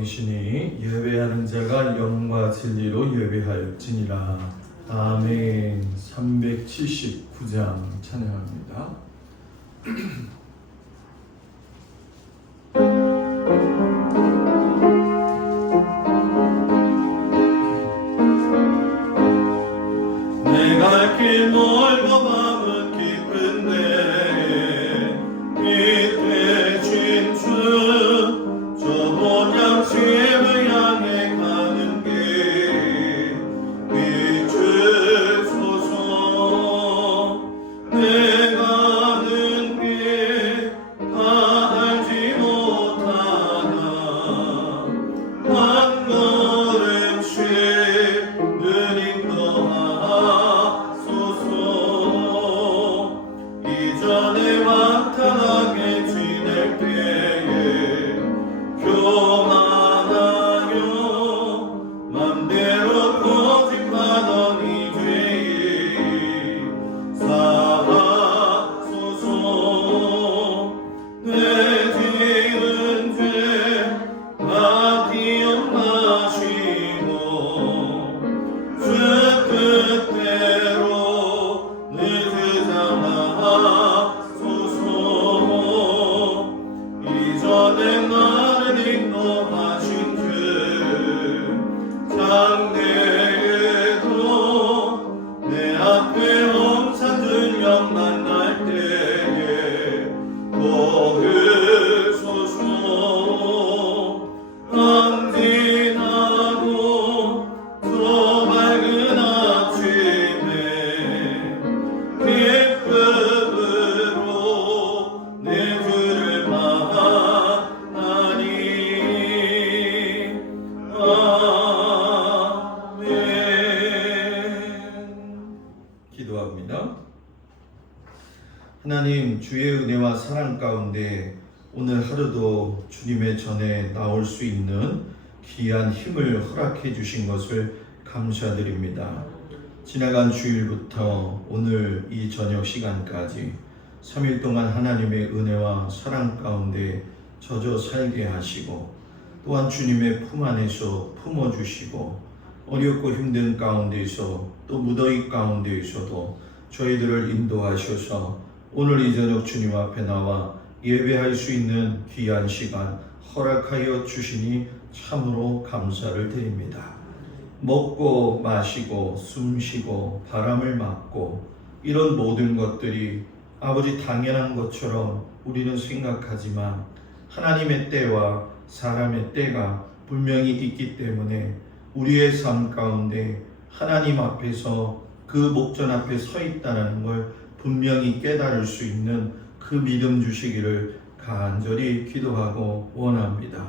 영이시니 예배하는 자가 영과 진리로 예배하였지니라. 아멘. 379장 찬양합니다. 내 갈 길 멀고 밤은 깊은데 이때 진주 좁은 양심을 향해 가는 길 비추소서. 내 가는 길 다 알지 못하나 한 걸음씩 늘 인도하소서. 이전에 방탕하게 지낼 때에 교만하여 맘대로 고집하던 이 죄 사하소서. 내 지은 죄 다 기억나시고 주 뜻대로 늦으지 않소서. 이전에 나를 인도하신 주 장래에도 내 앞에 험산 줄령 만날 때에 도우소서. 항진하고 저 밝은 아침에 기쁨으로 내 주를 만나니. 아멘. 기도합니다. 하나님, 주의 은혜와 사랑 가운데 오늘 하루도 주님의 전에 나올 수 있는 귀한 힘을 허락해 주신 것을 감사드립니다. 지나간 주일부터 오늘 이 저녁 시간까지 3일 동안 하나님의 은혜와 사랑 가운데 젖어 살게 하시고 또한 주님의 품 안에서 품어주시고 어렵고 힘든 가운데서 또 무더위 가운데에서도 저희들을 인도하셔서 오늘 이 저녁 주님 앞에 나와 예배할 수 있는 귀한 시간 허락하여 주시니 참으로 감사를 드립니다. 먹고 마시고 숨쉬고 바람을 맞고 이런 모든 것들이 아버지 당연한 것처럼 우리는 생각하지만 하나님의 때와 사람의 때가 분명히 있기 때문에 우리의 삶 가운데 하나님 앞에서 그 목전 앞에 서 있다는 걸 분명히 깨달을 수 있는 그 믿음 주시기를 간절히 기도하고 원합니다.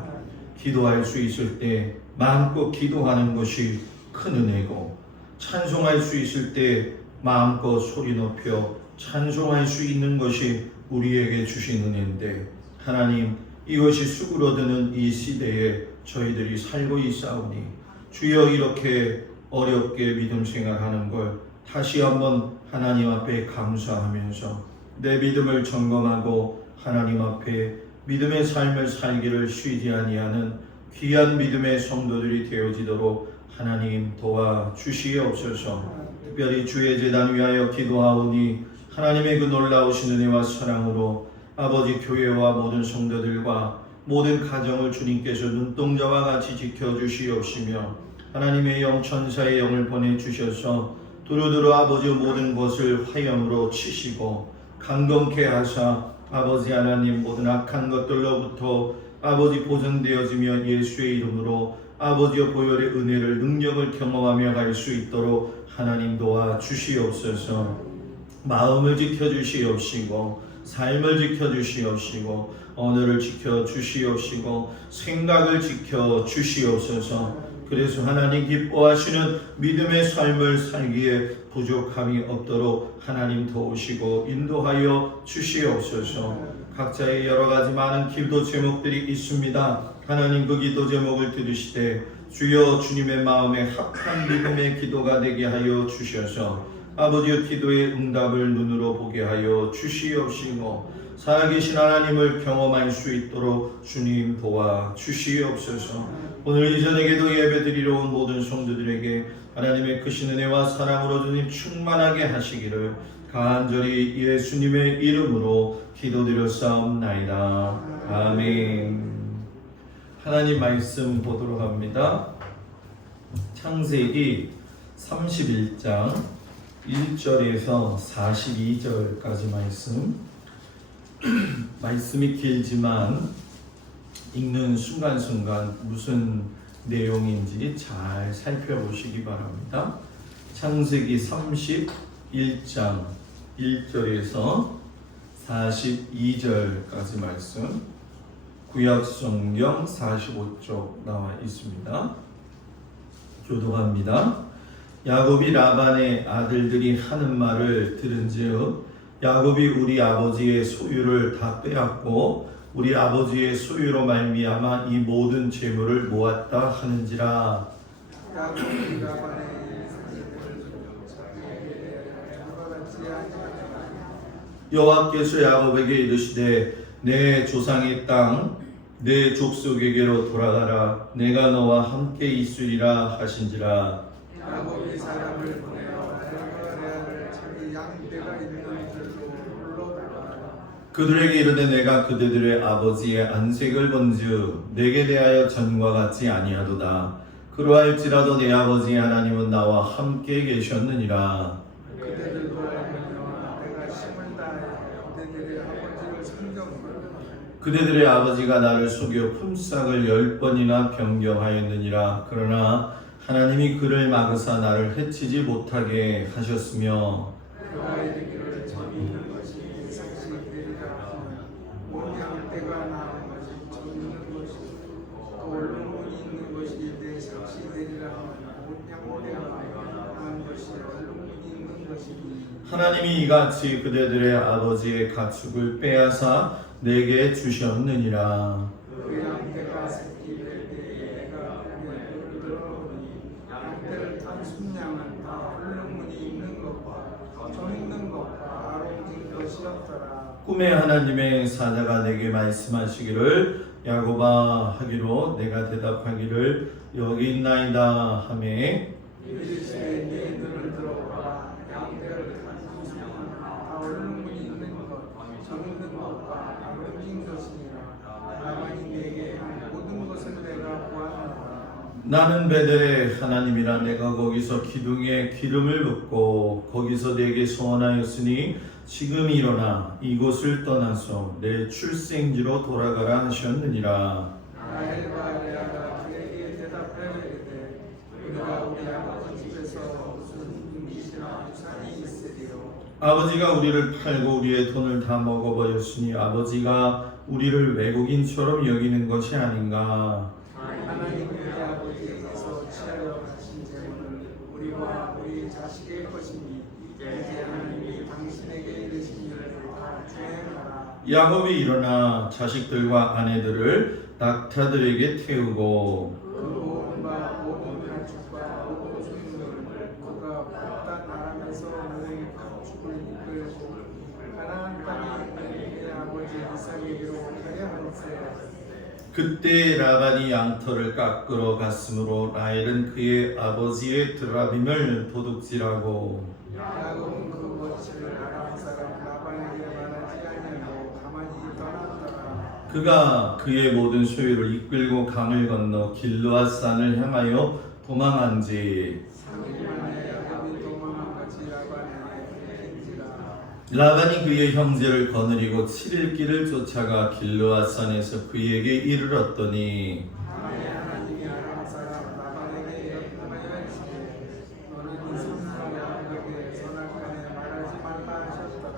기도할 수 있을 때 마음껏 기도하는 것이 큰 은혜고 찬송할 수 있을 때 마음껏 소리 높여 찬송할 수 있는 것이 우리에게 주신 은혜인데 하나님, 이것이 수그러드는 이 시대에 저희들이 살고 있사오니 주여 이렇게 어렵게 믿음 생활하는 걸 다시 한번 하나님 앞에 감사하면서 내 믿음을 점검하고 하나님 앞에 믿음의 삶을 살기를 쉬지 아니하는 귀한 믿음의 성도들이 되어지도록 하나님 도와주시옵소서. 특별히 주의 제단 위하여 기도하오니 하나님의 그 놀라우신 은혜와 사랑으로 아버지 교회와 모든 성도들과 모든 가정을 주님께서 눈동자와 같이 지켜주시옵시며 하나님의 영 천사의 영을 보내주셔서 두루두루 아버지 모든 것을 화염으로 치시고 강건케 하사 아버지 하나님 모든 악한 것들로부터 아버지 보존되어지며 예수의 이름으로 아버지의 보혈의 은혜를 능력을 경험하며 갈 수 있도록 하나님 도와주시옵소서. 마음을 지켜주시옵시고 삶을 지켜주시옵시고 언어를 지켜주시옵시고 생각을 지켜주시옵소서. 그래서 하나님 기뻐하시는 믿음의 삶을 살기에 부족함이 없도록 하나님 도우시고 인도하여 주시옵소서. 각자의 여러 가지 많은 기도 제목들이 있습니다. 하나님 그 기도 제목을 들으시되 주여 주님의 마음에 합한 믿음의 기도가 되게 하여 주셔서 아버지의 기도의 응답을 눈으로 보게 하여 주시옵시고 살아계신 하나님을 경험할 수 있도록 주님 도와 주시옵소서. 오늘 이 저녁에도 예배드리러 온 모든 성도들에게 하나님의 크신 은혜와 사랑으로 주님 충만하게 하시기를 간절히 예수님의 이름으로 기도드렸사옵나이다. 아멘. 하나님 말씀 보도록 합니다. 창세기 31장 1절에서 42절까지 말씀. 말씀이 길지만 읽는 순간순간 무슨 내용인지 잘 살펴보시기 바랍니다. 창세기 31장 1절에서 42절까지 말씀, 구약성경 45쪽 나와 있습니다. 교독합니다. 야곱이 라반의 아들들이 하는 말을 들은즉 야곱이 우리 아버지의 소유를 다 빼앗고 우리 아버지의 소유로 말미암아 이 모든 재물을 모았다 하는지라. 야곱이 라반의 여호와께서 야곱에게 이르시되 내 조상의 땅 내 족속에게로 돌아가라. 내가 너와 함께 있으리라 하신지라. 야곱이 사람을 보내어 레아를 자기 양떼가 있는 들로 불러다가 그들에게 이르되 내가 그대들의 아버지의 안색을 본즉 내게 대하여 전과 같지 아니하도다. 그러할지라도 내 아버지 하나님은 나와 함께 계셨느니라. 그대들도 알거니와 내가 힘을 다하여 그대들의 아버지를 섬겼노라. 그대들의 아버지가 나를 속여 품삯을 10번이나 변경하였느니라. 그러나 하나님이 그를 막으사 나를 해치지 못하게 하셨으며 그가 이르기를 점이 있는 것이 상식이 되리라 하면 온 양떼가 나은 것이 점 있는 것이 또 얼룩무늬 있는 것이 내 상식이 되리라 하면 온 양떼가 나은 것이 얼룩무늬 있는 것이니 하나님이 이같이 그대들의 아버지의 가축을 빼앗아 내게 주셨느니라. 그 양떼가 새끼를 때에 내가 그를 들어보니 양떼를 탄 순양은 다 얼룩무늬 있는 것과 점 있는 것과 아롱진 것이었더라. 꿈에 하나님의 사자가 내게 말씀하시기를 야곱아 하기로 내가 대답하기를 여기 있나이다 하매 이르시되 네 눈을 들어보라. 양떼를 탄 순양은 다 얼룩무늬 있는 것, 점 있는 것과 아롱진 것이니라. 라반이 내게 한 모든 것을 내가 보았노라. 나는 베델의 하나님이라. 내가 거기서 기둥에 기름을 붓고 거기서 내게 소원하였으니 지금 일어나 이곳을 떠나서 내 출생지로 돌아가라 하셨느니라. 라헬과 레아가 그에게 대답하여 이르되 우리가 우리 아버지 집에서 무슨 빚이나 유산이 있으리요. 아버지가 우리를 팔고 우리의 돈을 다 먹어버렸으니 아버지가 우리를 외국인처럼 여기는 것이 아닌가. 하나님 우리 아버지에게서 취하여 가신 재물은 우리와 우리 자식의 것이니 이제 하나님이 당신에게 이르신 일을 다 주행하라. 야곱이 일어나 자식들과 아내들을 낙타들에게 태우고 그 모험과 모든 가축과 모든 소유물을 그가 풀다 나라면서 모든 가축을 이끌고 가나안 땅에 있는 그의 아버지 이삭에게로 가려 하였어요. 그때 라반이 양털을 깎으러 갔으므로 라헬은 그의 아버지의 드라빔을 도둑질하고 야곱은 그 거취를 아람 사람 라반에게 말하지 아니하고 가만히 떠났더라. 그가 그의 모든 소유를 이끌고 강을 건너 길르앗산을 향하여 도망한지 3일 만에 야곱이 도망한 것이 라반에게 들린지라. 라반이 그의 형제를 거느리고 7일 길을 쫓아가 길르앗산에서 그에게 이르렀더니 하나님이 아람 사람 라반에게 명하여 이르시되 너는 이 산과 야곱에게 선악간에 말하지 말라 하셨더라.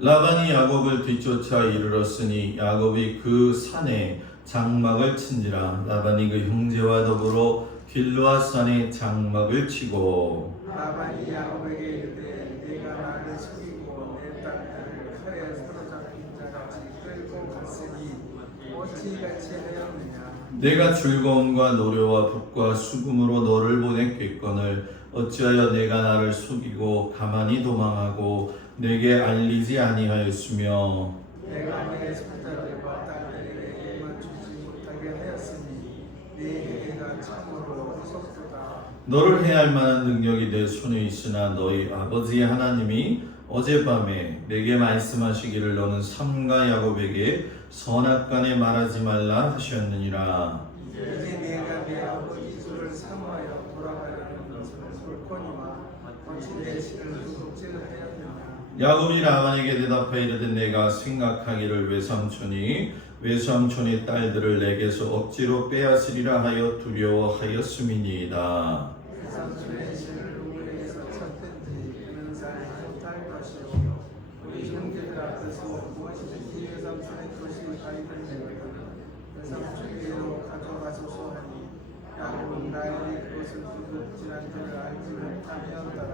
라반이 야곱을 뒤쫓아 이르렀으니 야곱이 그 산에 장막을 친지라. 라반이 그 형제와 더불어 길르앗산에 장막을 치고 라반이 야곱에게 이르되 네가 나를 속이고 내 딸들을 칼에 사로잡힌 자같이 끌고 갔으니 어찌 같이 하였느냐. 내가 즐거움과 노래와 복과 수금으로 너를 보냈겠거늘 어찌하여 내가 나를 속이고 가만히 도망하고 내게 알리지 아니하였으며 내가 내 손자들과 딸들에게만 주지 못하게 하였으니 내 애가 참으로 무섭도다. 너를 해할 만한 능력이 내 손에 있으나 너희 아버지 하나님이 어젯밤에 내게 말씀하시기를 너는 삼가 야곱에게 선악간에 말하지 말라 하셨느니라. 이제 내가 내 아버지 주를 사모하여 돌아가려는 것은 옳거니와 어찌 내 신을 도둑질을 하였느냐. 야곱이 라반에게 대답하여 이르되 내가 생각하기를 외삼촌의 딸들을 내게서 억지로 빼앗으리라 하여 두려워하였음이니이다. 삼촌의 신을 누구에게서 찾든지 그는 살지 못할 것이요 우리 형제들 앞에서 무엇이든지 외삼촌의 것이 가리되면 외삼촌에게로 가져가소서 하니 야곱은 라헬이 그것을 도둑질한 줄을 알지 못하였더라.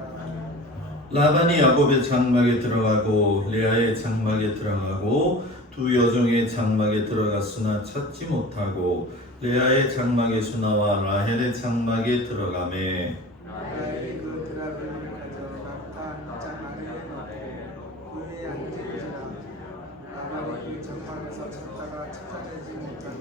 라반이 야곱의 장막에 들어가고 레아의 장막에 들어가고 두 여종의 장막에 들어갔으나 찾지 못하고 레아의 장막에서 나와 라헬의 장막에 들어가매 라헬이 그 드라벨을 가져가 장 안에 넣고 그의 양지지라. 라반이 그 장막에서 찾다가 찾아내지 못하며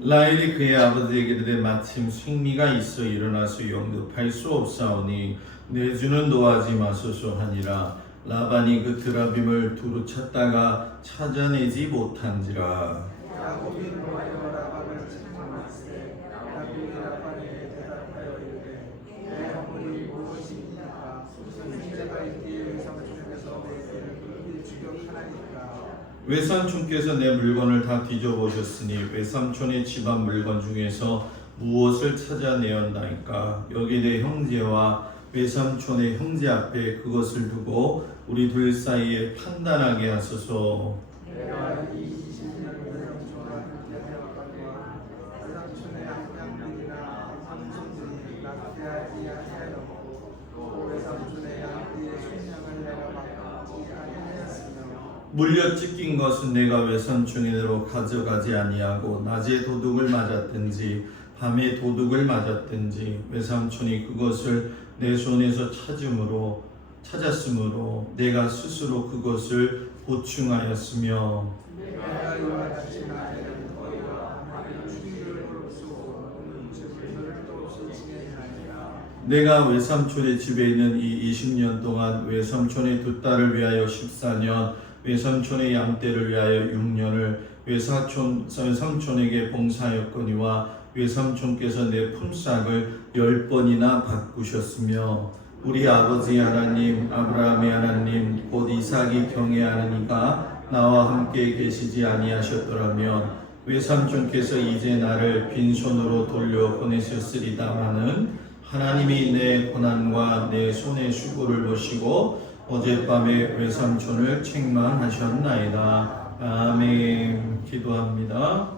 라헬이 그의 아버지에게 이르되 마침 승리가 있어 일어나서 영접할 수 없사오니 내 주는 노하지 마소서 하니라. 라반이 그 드라빔을 두루 찾다가 찾아내지 못한지라. 야곱이 노하여 라반을 책망하세. 야곱이 라반에게 대답하여 이르되 내 허물이 무엇이니까 형제가 있기에 외삼촌에게서 내 애를 그렇게 추격하나이까. 외삼촌께서 내 물건을 다 뒤져보셨으니 외삼촌의 집안 물건 중에서 무엇을 찾아내었나이까. 여기 내 형제와 외삼촌의 형제 앞에 그것을 두고 우리 둘 사이에 판단하게 하소서. 내가 이 20년 외삼촌과 함께하였거니와 외삼촌의 양들이나 삼촌들이 납치하지 아니하였고 또 외삼촌의 양들의 순양을 내가 받지 아니하였으며 물려 찢긴 것은 내가 외삼촌에게로 가져가지 아니하고 낮에 도둑을 맞았든지 밤에 도둑을 맞았든지 외삼촌이 그것을 내 손에서 찾았으므로 내가 스스로 그것을 보충하였으며 내가 이와 같이 낮에는 너희와 밤에는 추위를 쏘고 오는 집을 너를 없이 지내리라. 내가 외삼촌의 집에 있는 이 20년 동안 외삼촌의 두 딸을 위하여 14년 외삼촌의 양떼를 위하여 6년을 외삼촌에게 봉사하였거니와 외삼촌께서 내 품삯을 10번이나 바꾸셨으며 우리 아버지 하나님 아브라함의 하나님 곧 이삭이 경외하는 이가 나와 함께 계시지 아니하셨더라면 외삼촌께서 이제 나를 빈손으로 돌려보내셨으리다마는 하나님이 내 고난과 내 손의 수고를 보시고 어젯밤에 외삼촌을 책망하셨나이다. 아멘. 기도합니다.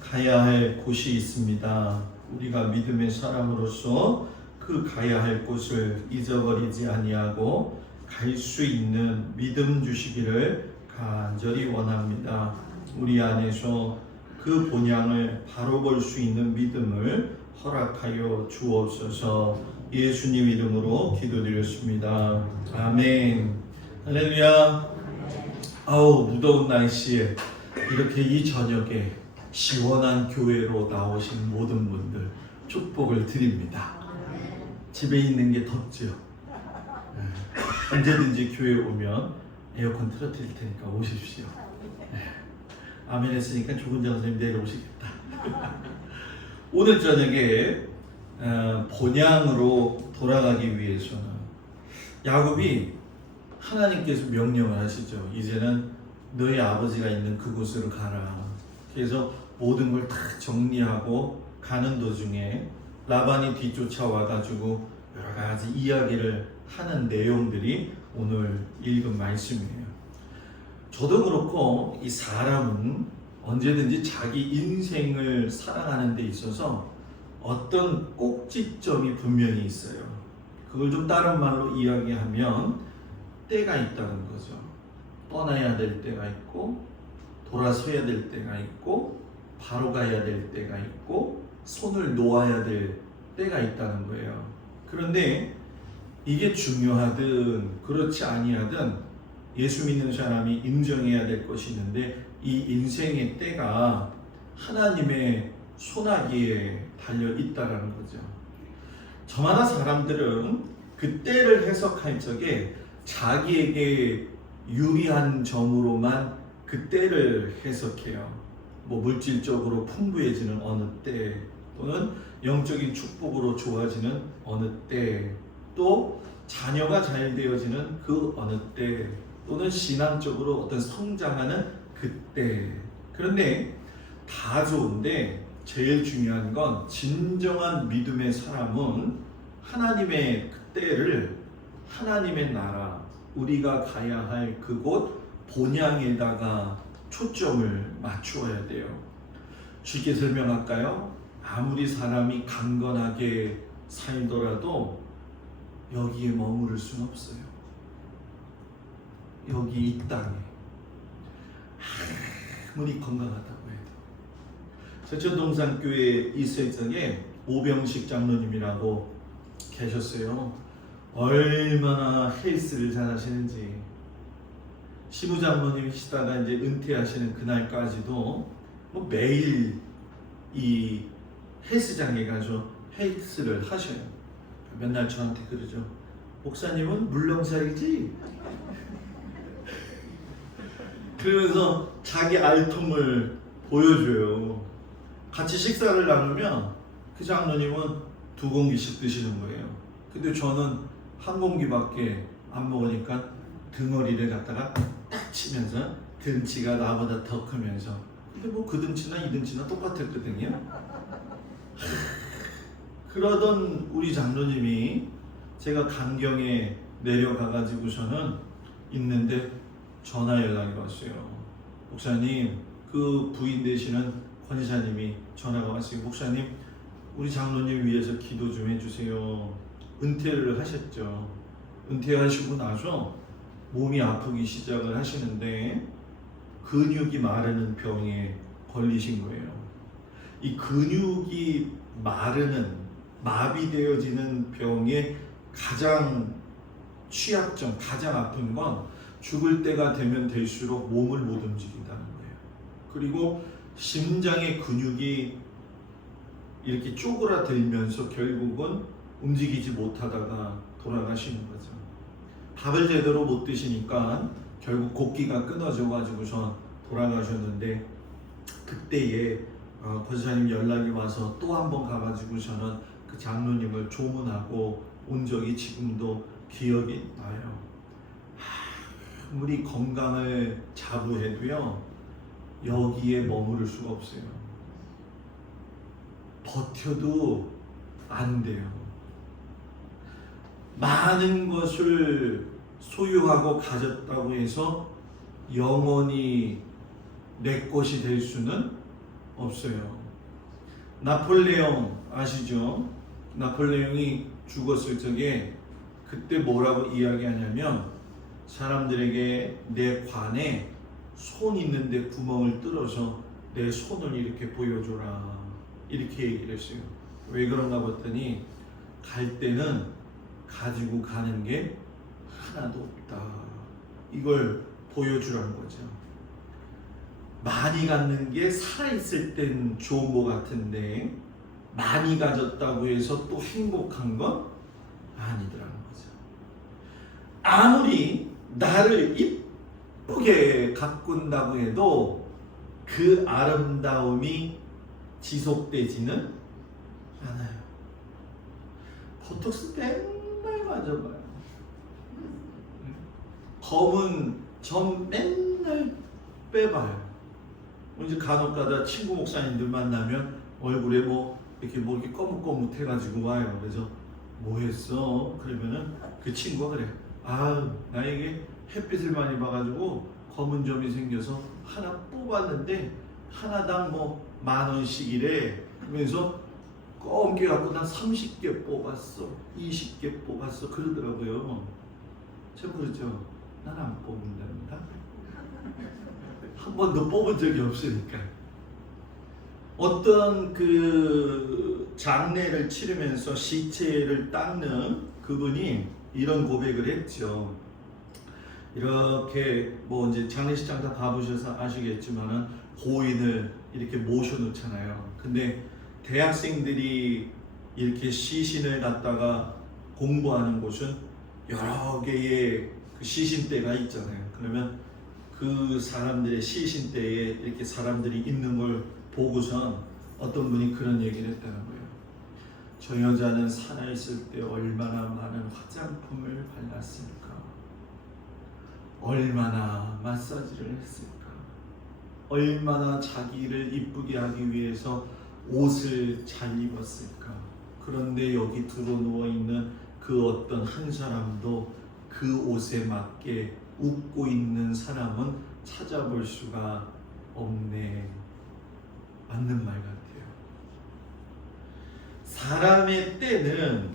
가야 할 곳이 있습니다. 우리가 믿음의 사람으로서 그 가야 할 곳을 잊어버리지 아니하고 갈 수 있는 믿음 주시기를 간절히 원합니다. 우리 안에서 그 본향을 바로 볼 수 있는 믿음을 허락하여 주옵소서. 예수님 이름으로 기도드렸습니다. 아멘. 할렐루야. 아우 무더운 날씨에 이렇게 이 저녁에 시원한 교회로 나오신 모든 분들 축복을 드립니다. 집에 있는 게 덥죠. 언제든지 교회 오면 에어컨 틀어드릴 테니까 오십시오. 아멘 했으니까 조근재 선생님 내일 오시겠다. 오늘 저녁에 본향으로 돌아가기 위해서는 야곱이 하나님께서 명령을 하시죠. 이제는 너희 아버지가 있는 그곳으로 가라. 그래서 모든 걸 다 정리하고 가는 도중에 라반이 뒤쫓아와 가지고 여러 가지 이야기를 하는 내용들이 오늘 읽은 말씀이에요. 저도 그렇고 이 사람은 언제든지 자기 인생을 살아가는 데 있어서 어떤 꼭지점이 분명히 있어요. 그걸 좀 다른 말로 이야기하면 때가 있다는 거죠. 떠나야 될 때가 있고 돌아서야 될 때가 있고 바로 가야 될 때가 있고 손을 놓아야 될 때가 있다는 거예요. 그런데 이게 중요하든 그렇지 아니하든 예수 믿는 사람이 인정해야 될 것이 있는데, 이 인생의 때가 하나님의 손아귀에 달려 있다라는 거죠. 저마다 사람들은 그 때를 해석할 적에 자기에게 유리한 점으로만 그 때를 해석해요. 뭐 물질적으로 풍부해지는 어느 때, 또는 영적인 축복으로 좋아지는 어느 때, 또 자녀가 잘 되어지는 그 어느 때, 또는 신앙적으로 어떤 성장하는 그때. 그런데 다 좋은데 제일 중요한 건 진정한 믿음의 사람은 하나님의 그때를 하나님의 나라, 우리가 가야 할 그곳 본향에다가 초점을 맞추어야 돼요. 쉽게 설명할까요? 아무리 사람이 강건하게 살더라도 여기에 머무를 수는 없어요. 여기 이 땅에 아무리 건강하다고 해도. 서천동산교회 이세정에 오병식 장로님이라고 계셨어요. 얼마나 헬스를 잘 하시는지. 시무장로님이시다가 이제 은퇴하시는 그날까지도 뭐 매일 이 헬스장에 가서 헬스를 하셔요. 맨날 저한테 그러죠. 목사님은 물렁살이지? 그러면서 자기 알통을 보여줘요. 같이 식사를 나누면 그 장로님은 2공기씩 드시는 거예요. 근데 저는 1공기밖에 안 먹으니까 등어리를 갖다가 딱 치면서 등치가 나보다 더 크면서, 근데 뭐 그 등치나 이 등치나 똑같았거든요. 그러던 우리 장로님이 제가 강경에 내려가가지고서는 있는데 전화 연락이 왔어요. 목사님, 그 부인 되시는 권사님이 전화가 왔어요. 목사님, 우리 장로님 위해서 기도 좀 해주세요. 은퇴를 하셨죠. 은퇴하시고 나서 몸이 아프기 시작을 하시는데 근육이 마르는 병에 걸리신 거예요. 이 근육이 마르는, 마비되어지는 병의 가장 취약점, 가장 아픈 건 죽을 때가 되면 될수록 몸을 못 움직인다는 거예요. 그리고 심장의 근육이 이렇게 쪼그라들면서 결국은 움직이지 못하다가 돌아가시는 거죠. 밥을 제대로 못 드시니까 결국 곡기가 끊어져 가지고서 돌아가셨는데, 그때에 권사님 연락이 와서 또 한 번 가가지고서는 그 장로님을 조문하고 온 적이 지금도 기억이 나요. 아무리 건강을 자부해도요, 여기에 머무를 수가 없어요. 버텨도 안 돼요. 많은 것을 소유하고 가졌다고 해서 영원히 내 것이 될 수는 없어요. 나폴레옹 아시죠? 나폴레옹이 죽었을 적에 그때 뭐라고 이야기하냐면, 사람들에게 내 관에 손 있는데 구멍을 뚫어서 내 손을 이렇게 보여줘라, 이렇게 얘기를 했어요. 왜 그런가 봤더니 갈 때는 가지고 가는 게 하나도 없다, 이걸 보여주라는 거죠. 많이 갖는 게 살아있을 땐 좋은 것 같은데 많이 가졌다고 해서 또 행복한 건 아니더라는 거죠. 아무리 나를 이쁘게 가꾼다고 해도 그 아름다움이 지속되지는 않아요. 보톡스 맨날 맞아봐요. 검은 점 맨날 빼봐요. 이제 간혹가다 친구 목사님들 만나면 얼굴에 이렇게 거뭇거뭇해가지고 와요. 그래서 뭐 했어? 그러면은 그 친구가 그래. 나에게 햇빛을 많이 봐가지고 검은 점이 생겨서 하나 뽑았는데 하나당 10,000원씩이래. 그러면서 검게 갖고 난 30개 뽑았어, 20개 뽑았어, 그러더라고요. 저 그러죠. 난 안 뽑는답니다. 한 번도 뽑은 적이 없으니까. 어떤 그 장례를 치르면서 시체를 닦는 그분이 이런 고백을 했죠. 이렇게 뭐 이제 장례식장 다 가보셔서 아시겠지만은 고인을 이렇게 모셔놓잖아요. 근데 대학생들이 이렇게 시신을 갖다가 공부하는 곳은 여러 개의 그 시신대가 있잖아요. 그러면 그 사람들의 시신대에 이렇게 사람들이 있는 걸 보고선 어떤 분이 그런 얘기를 했다는 거예요. 저 여자는 살아있을 때 얼마나 많은 화장품을 발랐을까? 얼마나 마사지를 했을까? 얼마나 자기를 이쁘게 하기 위해서 옷을 잘 입었을까? 그런데 여기 들어누워 있는 그 어떤 한 사람도 그 옷에 맞게 웃고 있는 사람은 찾아볼 수가 없네. 맞는 말 같아요. 사람의 때는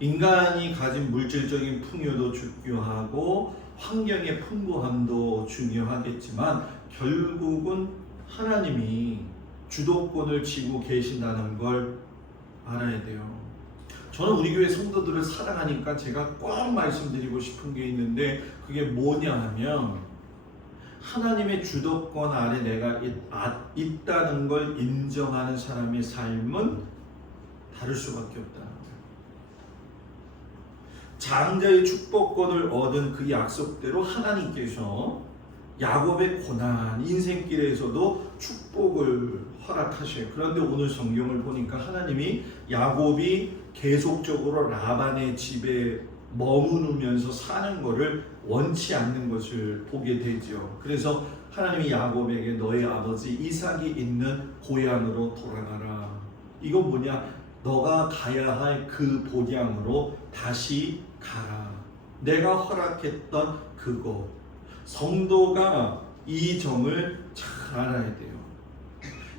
인간이 가진 물질적인 풍요도 중요하고 환경의 풍부함도 중요하겠지만 결국은 하나님이 주도권을 쥐고 계신다는 걸 알아야 돼요. 저는 우리 교회 성도들을 사랑하니까 제가 꼭 말씀드리고 싶은 게 있는데 그게 뭐냐 하면 하나님의 주도권 아래 내가 있다는 걸 인정하는 사람의 삶은 다를 수밖에 없다는 거예요. 장자의 축복권을 얻은 그 약속대로 하나님께서 야곱의 고난 인생길에서도 축복을 허락하셔요. 그런데 오늘 성경을 보니까 하나님이 야곱이 계속적으로 라반의 집에 머무르면서 사는 것을 원치 않는 것을 보게 되죠. 그래서 하나님이 야곱에게 너의 아버지 이삭이 있는 고향으로 돌아가라. 이거 뭐냐? 너가 가야 할 그 본향으로 다시 가라. 내가 허락했던 그곳. 성도가 이 점을 잘 알아야 돼요.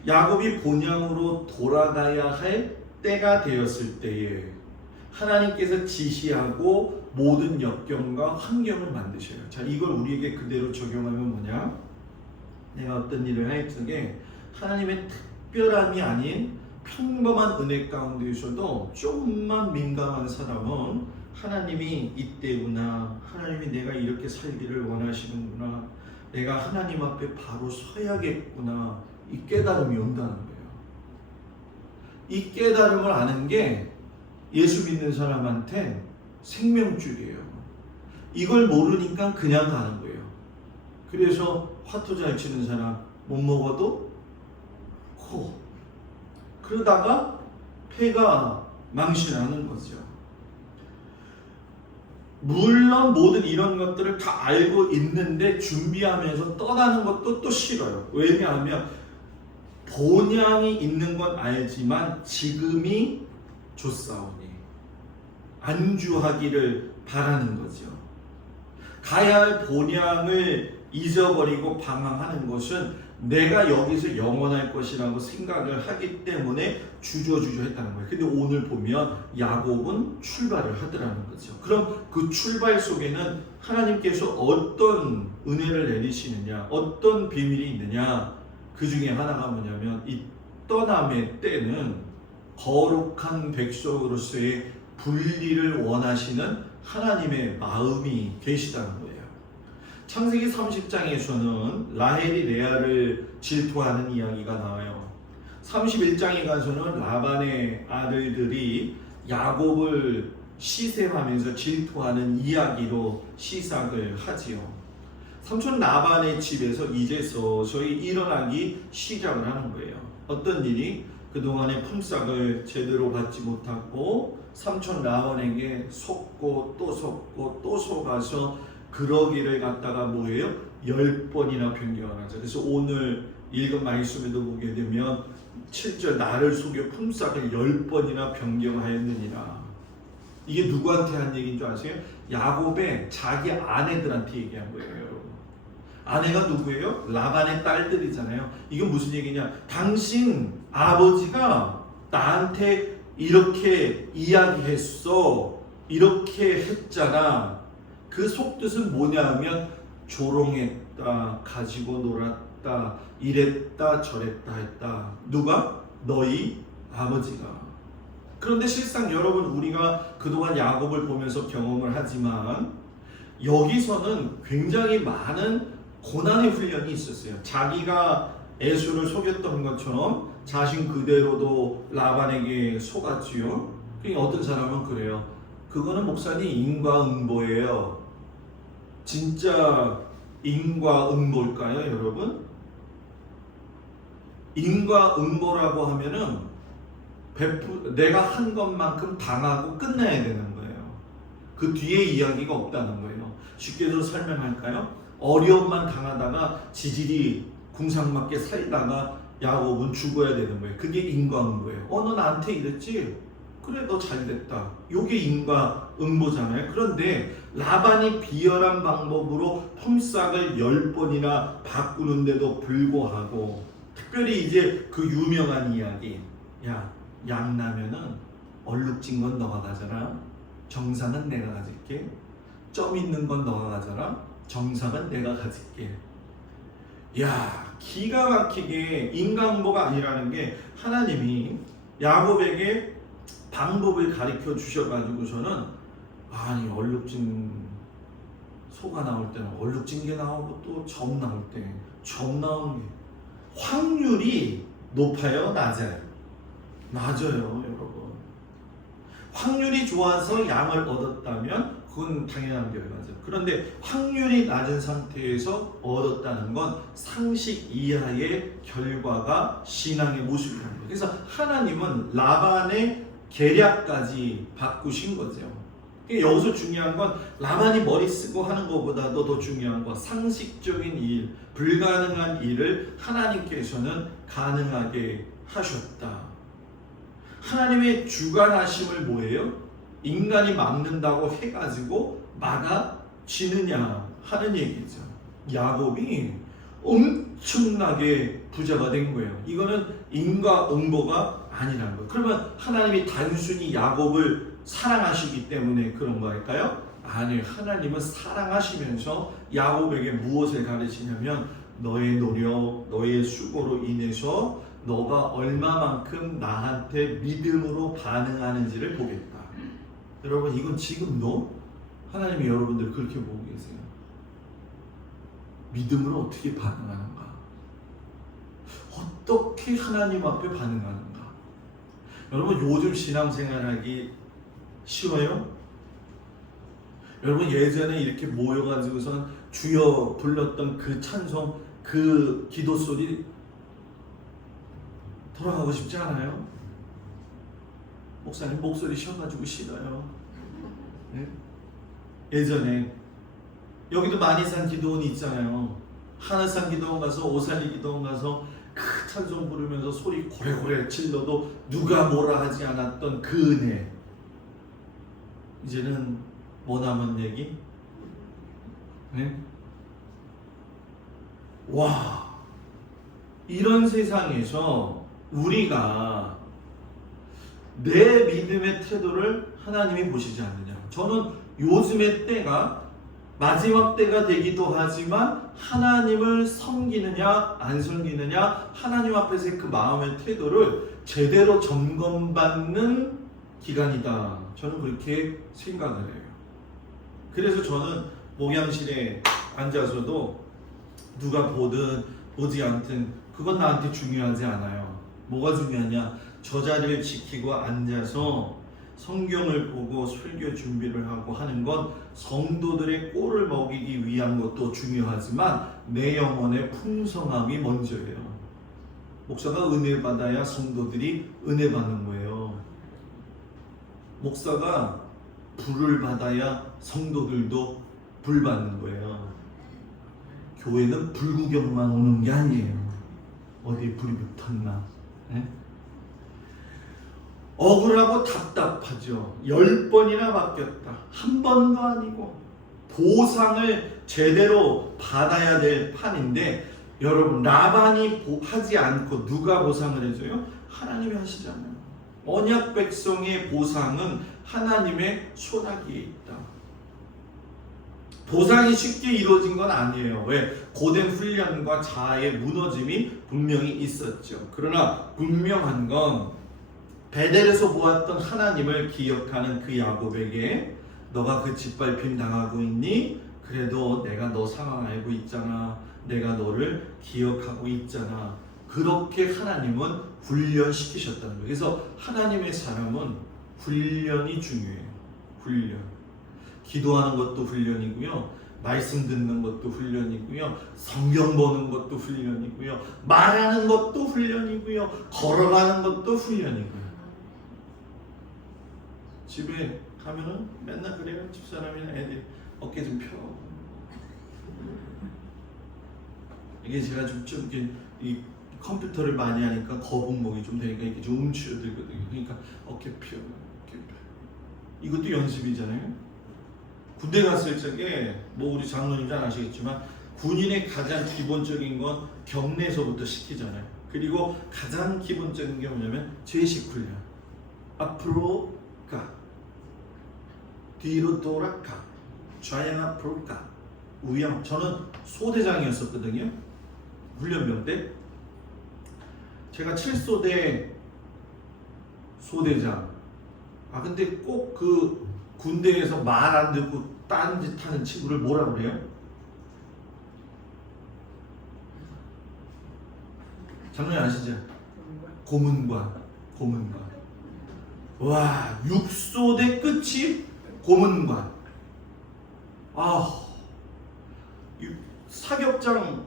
야곱이 본향으로 돌아가야 할 때가 되었을 때에 하나님께서 지시하고 모든 역경과 환경을 만드셔요. 자, 이걸 우리에게 그대로 적용하면 뭐냐? 내가 어떤 일을 할 적에 하나님의 특별함이 아닌 평범한 은혜 가운데에서도 조금만 민감한 사람은 하나님이 이때구나, 하나님이 내가 이렇게 살기를 원하시는구나, 내가 하나님 앞에 바로 서야겠구나, 이 깨달음이 온다는 거예요. 이 깨달음을 아는 게 예수 믿는 사람한테 생명줄이에요. 이걸 모르니까 그냥 가는 거예요. 그래서 화투 잘 치는 사람 못 먹어도 그러다가 패가 망신하는 거죠. 물론 모든 이런 것들을 다 알고 있는데 준비하면서 떠나는 것도 또 싫어요. 왜냐하면 본향이 있는 건 알지만 지금이 좋사오니 안주하기를 바라는 거죠. 가야 할 본향을 잊어버리고 방황하는 것은 내가 여기서 영원할 것이라고 생각을 하기 때문에 주저주저 했다는 거예요. 근데 오늘 보면 야곱은 출발을 하더라는 거죠. 그럼 그 출발 속에는 하나님께서 어떤 은혜를 내리시느냐, 어떤 비밀이 있느냐, 그 중에 하나가 뭐냐면 이 떠남의 때는 거룩한 백성으로서의 분리를 원하시는 하나님의 마음이 계시다는 거예요. 창세기 30장에서는 라헬이 레아를 질투하는 이야기가 나와요. 31장에 가서는 라반의 아들들이 야곱을 시샘하면서 질투하는 이야기로 시작을 하지요. 삼촌 라반의 집에서 이제 서서히 일어나기 시작을 하는 거예요. 어떤 일이? 그동안에 품삯을 제대로 받지 못하고 삼촌 라반에게 속고 또 속고 또 속아서 그러기를 갖다가 뭐예요? 10번이나 변경을 하죠. 그래서 오늘 읽은 말씀에도 보게 되면 7절 나를 속여 품삯을 10번이나 변경하였느니라. 이게 누구한테 한 얘기인 줄 아세요? 야곱의 자기 아내들한테 얘기한 거예요, 여러분. 아내가 누구예요? 라반의 딸들이잖아요. 이건 무슨 얘기냐? 당신 아버지가 나한테 이렇게 이야기했어, 이렇게 했잖아. 그 속뜻은 뭐냐 하면 조롱했다, 가지고 놀았다, 했다, 이랬다 저랬다 했다. 누가? 너희 아버지가. 그런데 실상 여러분, 우리가 그동안 야곱을 보면서 경험을 하지만 여기서는 굉장히 많은 고난의 훈련이 있었어요. 자기가 에서를 속였던 것처럼 자신 그대로도 라반에게 속았지요. 그러니까 어떤 사람은 그래요. 그거는 목사님 인과응보예요. 진짜 인과응보일까요, 여러분? 인과응보라고 하면은 내가 한 것만큼 당하고 끝내야 되는 거예요. 그 뒤에 이야기가 없다는 거예요. 쉽게도 설명할까요? 어려움만 당하다가 지질이 궁상맞게 살다가 야곱은 죽어야 되는 거예요. 그게 인과응보예요. 너 나한테 이랬지? 그래, 너 잘됐다. 요게 인과응보잖아요. 그런데 라반이 비열한 방법으로 품삯을 10번이나 바꾸는데도 불구하고, 특별히 이제 그 유명한 이야기, 야, 양 나면은 얼룩진 건 너가 가져라, 정상은 내가 가질게. 점 있는 건 너가 가져라, 정상은 내가 가질게. 야, 기가 막히게 인과응보가 아니라는 게, 하나님이 야곱에게 방법을 가르쳐 주셔가지고서는, 아니 얼룩진 소가 나올 때는 얼룩진 게 나오고, 또 점 나올 때 점 나오는 게 확률이 높아요, 낮아요? 낮아요, 여러분. 확률이 좋아서 양을 얻었다면 그건 당연한 결과죠. 그런데 확률이 낮은 상태에서 얻었다는 건 상식 이하의 결과가 신앙의 모습이라는 거예요. 그래서 하나님은 라반의 계략까지 바꾸신 거죠. 여기서 중요한 건 라반이 머리 쓰고 하는 것보다도 더 중요한 건 상식적인 일, 불가능한 일을 하나님께서는 가능하게 하셨다. 하나님의 주관하심을 뭐예요? 인간이 막는다고 해가지고 막아지느냐 하는 얘기죠. 야곱이 엄청나게 부자가 된 거예요. 이거는 인과응보가 아니라는 거예요. 그러면 하나님이 단순히 야곱을 사랑하시기 때문에 그런 거일까요? 아니에요. 하나님은 사랑하시면서 야곱에게 무엇을 가르치냐면, 너의 노력, 너의 수고로 인해서 너가 얼마만큼 나한테 믿음으로 반응하는지를 보겠다. 여러분, 이건 지금도 하나님이 여러분들 그렇게 보고 계세요. 믿음으로 어떻게 반응하는가? 어떻게 하나님 앞에 반응하는가? 여러분, 요즘 신앙생활하기 쉬워요? 여러분, 예전에 이렇게 모여가지고선 주여 불렀던 그 찬송, 그 기도 소리 돌아가고 싶지 않아요? 목사님 목소리 쉬어가지고 싫어요. 네? 예전에 여기도 만이산 기도원 있잖아요. 하늘산 기도원 가서, 오살리 기도원 가서 그 찬송 부르면서 소리 고래고래 질러도 누가 뭐라 하지 않았던 그 은혜. 이제는 뭐 남은 얘기? 네? 와, 이런 세상에서 우리가 내 믿음의 태도를 하나님이 보시지 않느냐. 저는 요즘의 때가 마지막 때가 되기도 하지만, 하나님을 섬기느냐 안 섬기느냐, 하나님 앞에서의 그 마음의 태도를 제대로 점검받는 기간이다. 저는 그렇게 생각을 해요. 그래서 저는 목양실에 앉아서도 누가 보든 보지 않든 그건 나한테 중요하지 않아요. 뭐가 중요하냐? 저 자리를 지키고 앉아서 성경을 보고 설교 준비를 하고 하는 건 성도들의 꼴을 먹이기 위한 것도 중요하지만 내 영혼의 풍성함이 먼저예요. 목사가 은혜 받아야 성도들이 은혜 받는 거예요. 목사가 불을 받아야 성도들도 불 받는 거예요. 교회는 불구경만 오는 게 아니에요. 어디 불이 붙었나? 네? 억울하고 답답하죠. 10번이나 바뀌었다. 한 번도 아니고. 보상을 제대로 받아야 될 판인데, 여러분, 라반이 하지 않고 누가 보상을 해줘요? 하나님이 하시잖아요. 언약 백성의 보상은 하나님의 손아귀에 있다. 보상이 쉽게 이루어진 건 아니에요. 왜? 고된 훈련과 자아의 무너짐이 분명히 있었죠. 그러나 분명한 건 베델에서 보았던 하나님을 기억하는 그 야곱에게 너가 그 짓밟힘 당하고 있니? 그래도 내가 너 상황 알고 있잖아. 내가 너를 기억하고 있잖아. 그렇게 하나님은 훈련시키셨다는 거예요. 그래서 하나님의 사람은 훈련이 중요해요. 훈련. 기도하는 것도 훈련이고요. 말씀 듣는 것도 훈련이고요. 성경 보는 것도 훈련이고요. 말하는 것도 훈련이고요. 걸어가는 것도 훈련이고요. 집에 가면은 맨날 그래요. 집사람이나 애들 어깨 좀 펴. 이게 제가 좀 이렇게 이 컴퓨터를 많이 하니까 거북목이 좀 되니까 이렇게 좀 움츠러들거든요. 그러니까 어깨 펴, 어깨 펴. 이것도 연습이잖아요. 군대 갔을 적에 뭐 우리 장로님 잘 아시겠지만 군인의 가장 기본적인 건 경례에서부터 시키잖아요. 그리고 가장 기본적인 게 뭐냐면 제식 훈련. 앞으로 가, 뒤로 돌아가, 좌양 앞으로 가, 우양. 저는 소대장이었었거든요. 훈련병 때. 제가 7소대 소대장. 근데 꼭 그 군대에서 말 안 듣고 딴짓 하는 친구를 뭐라 그래요? 장로님 아시죠? 고문관. 고문관. 와, 6소대 끝이 고문관. 사격장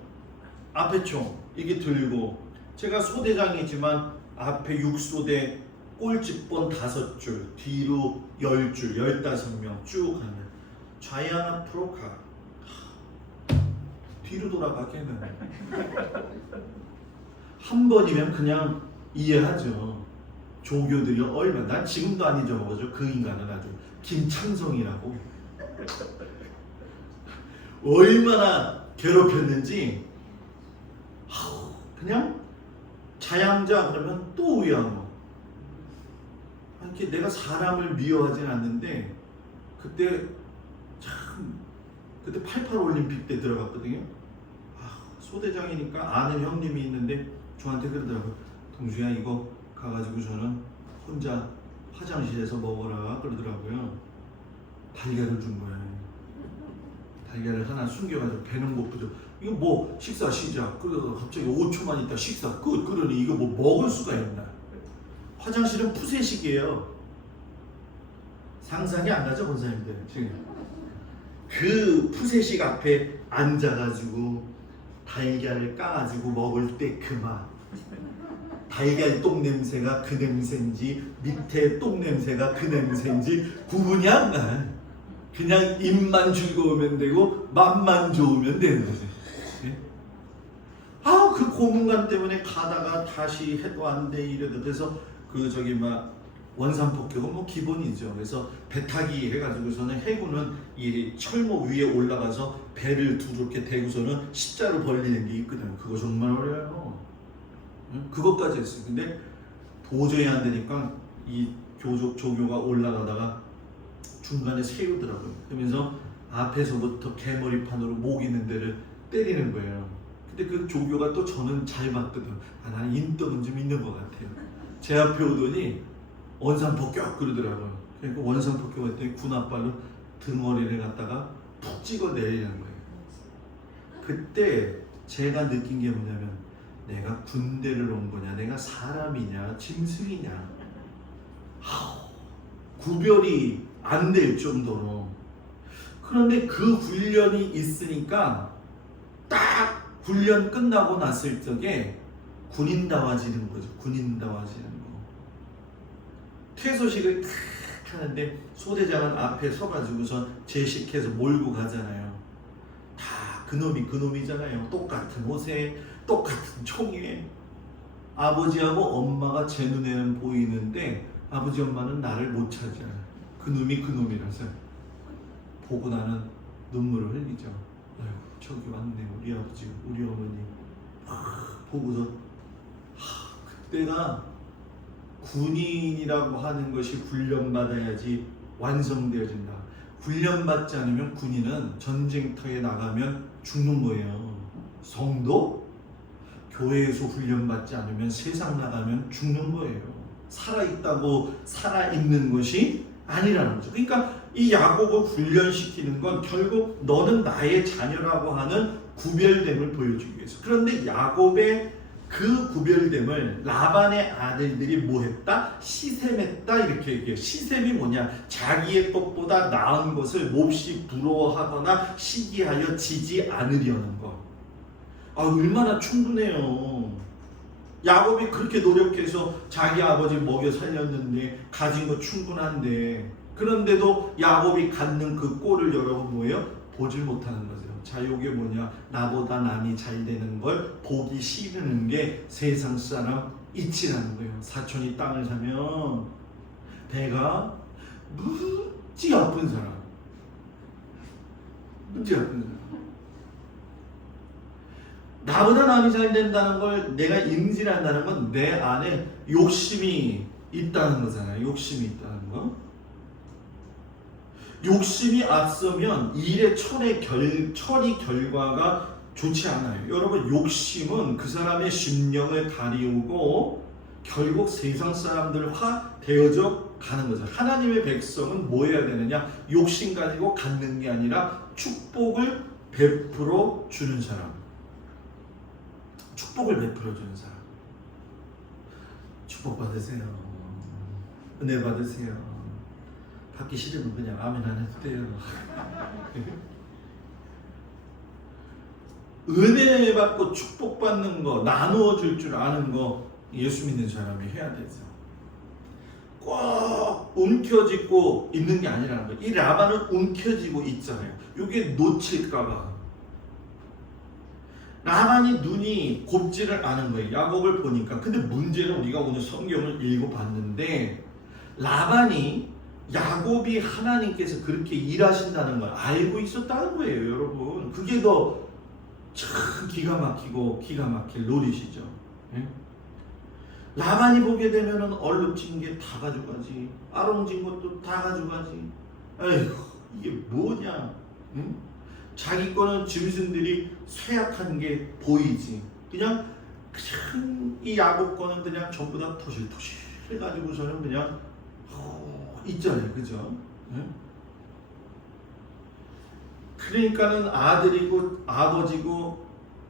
앞에 총 이게 들고, 제가 소대장이지만 앞에 6소대 꼴찌번 5줄, 뒤로 10줄, 15명 쭉 하는. 좌양 앞으로 가, 뒤로 돌아가게 하면 한 번이면 그냥 이해하죠. 조교들이 얼마나, 난 지금도 안 잊어먹어죠. 그 인간은 아주 김창성이라고 얼마나 괴롭혔는지. 그냥 자양자 그러면 또 우양어. 이렇게 내가 사람을 미워하진 않는데 그때 88 올림픽 때 들어갔거든요. 소대장이니까 아는 형님이 있는데 저한테 그러더라고요. 동주야, 이거 가가지고 저는 혼자 화장실에서 먹어라 그러더라고요. 달걀을 준 거예요. 달걀을 하나 숨겨가지고 배는 고프죠. 이거 뭐 식사 시작, 그러다가 갑자기 5초만 있다 식사 끝. 그러니 이거 뭐 먹을 수가 있나. 화장실은 푸세식이에요. 상상이 안 가죠, 권사님들. 지금 그 푸세식 앞에 앉아가지고 달걀을 까가지고 먹을 때 그 맛. 달걀 똥 냄새가 그 냄새인지 밑에 똥 냄새가 그 냄새인지 구분이 안 나. 그냥 입만 즐거우면 되고 맛만 좋으면 되는 거지. 그 고문관 때문에 가다가 다시 해도 안 돼 이래도 돼서 원산 폭격은 뭐 기본이죠. 그래서 배 타기 해가지고서는 해군은 이 철모 위에 올라가서 배를 두둑게 대고서는 십자로 벌리는 게 있거든요. 그거 정말 어려워요. 그것까지 했어요. 근데 도저히 안 되니까 이 조교가 올라가다가 중간에 세우더라고요. 그러면서 앞에서부터 개머리판으로 목 있는 데를 때리는 거예요. 근데 그 조교가 또 저는 잘 봤거든. 나는 인덕은 좀 있는 것 같아요. 제 앞에 오더니 원산폭격 그러더라고요. 그러니까 원산폭격 했더니 군홧발로 등어리를 갖다가 푹 찍어 내리는 거예요. 그때 제가 느낀 게 뭐냐면, 내가 군대를 온 거냐, 내가 사람이냐, 짐승이냐, 구별이 안 될 정도로. 그런데 그 훈련이 있으니까 딱 훈련 끝나고 났을 적에 군인다워지는 거죠. 군인다워지는 거. 퇴소식을 탁 하는데 소대장은 앞에 서가지고서 제식해서 몰고 가잖아요. 다 그놈이잖아요. 똑같은 옷에 똑같은 총에. 아버지하고 엄마가 제 눈에는 보이는데 아버지 엄마는 나를 못 찾아요. 그놈이라서. 보고 나는 눈물을 흘리죠. 아이고, 저기 왔네 우리 아버지 우리 어머니. 보고서 그때가 군인이라고 하는 것이 훈련받아야지 완성되어진다. 훈련받지 않으면 군인은 전쟁터에 나가면 죽는 거예요. 성도 교회에서 훈련받지 않으면 세상 나가면 죽는 거예요. 살아있다고 살아있는 것이 아니라는 거죠. 그러니까 이 야곱을 훈련시키는 건 결국 너는 나의 자녀라고 하는 구별됨을 보여주기 위해서. 그런데 야곱의 그 구별됨을 라반의 아들들이 뭐 했다? 시샘했다 이렇게 얘기해요. 시샘이 뭐냐? 자기의 것보다 나은 것을 몹시 부러워하거나 시기하여 지지 않으려는 것. 아, 얼마나 충분해요. 야곱이 그렇게 노력해서 자기 아버지 먹여 살렸는데 가진 거 충분한데, 그런데도 야곱이 갖는 그 꼴을 여러분 뭐예요? 보질 못하는 거죠. 자, 요게 뭐냐? 나보다 남이 잘 되는 걸 보기 싫은 게 세상 사람 이치라는 거예요. 사촌이 땅을 사면 배가 무지 아픈 사람, 무지 아픈 사람. 나보다 남이 잘 된다는 걸 내가 인지한다는 건 내 안에 욕심이 있다는 거잖아요. 욕심이 있다는 거. 욕심이 앞서면 일의 처리 결과가 좋지 않아요. 여러분, 욕심은 그 사람의 심령을 가리우고 결국 세상 사람들과 되어져 가는 거죠. 하나님의 백성은 뭐 해야 되느냐? 욕심 가지고 갖는 게 아니라 축복을 베풀어 주는 사람. 축복을 베풀어 주는 사람. 축복 받으세요. 은혜 받으세요. 받기 싫으면 그냥 아멘 안 해도 돼요. 은혜 받고 축복 받는 거, 나누어 줄 줄 아는 거 예수 믿는 사람이 해야 되죠. 꼭 움켜쥐고 있는 게 아니라는 거예요. 이 라반은 움켜쥐고 있잖아요. 이게 놓칠까봐. 라반이 눈이 곱지를 않은 거예요. 야곱을 보니까. 근데 문제는 우리가 오늘 성경을 읽어봤는데 라반이 야곱이 하나님께서 그렇게 일하신다는 걸 알고 있었다는 거예요, 여러분. 그게 더 참 기가 막힐 노릇이죠. 예? 라반이 보게 되면은 얼룩진 게 다 가져가지, 아롱진 것도 다 가져가지. 에휴, 이게 뭐냐? 응? 자기 거는 짐승들이 쇠약한 게 보이지. 그냥 이 야곱 거는 그냥 전부 다 토실토실 해가지고서는 그냥 있잖아요, 그죠? 응? 그러니까는 아들이고 아버지고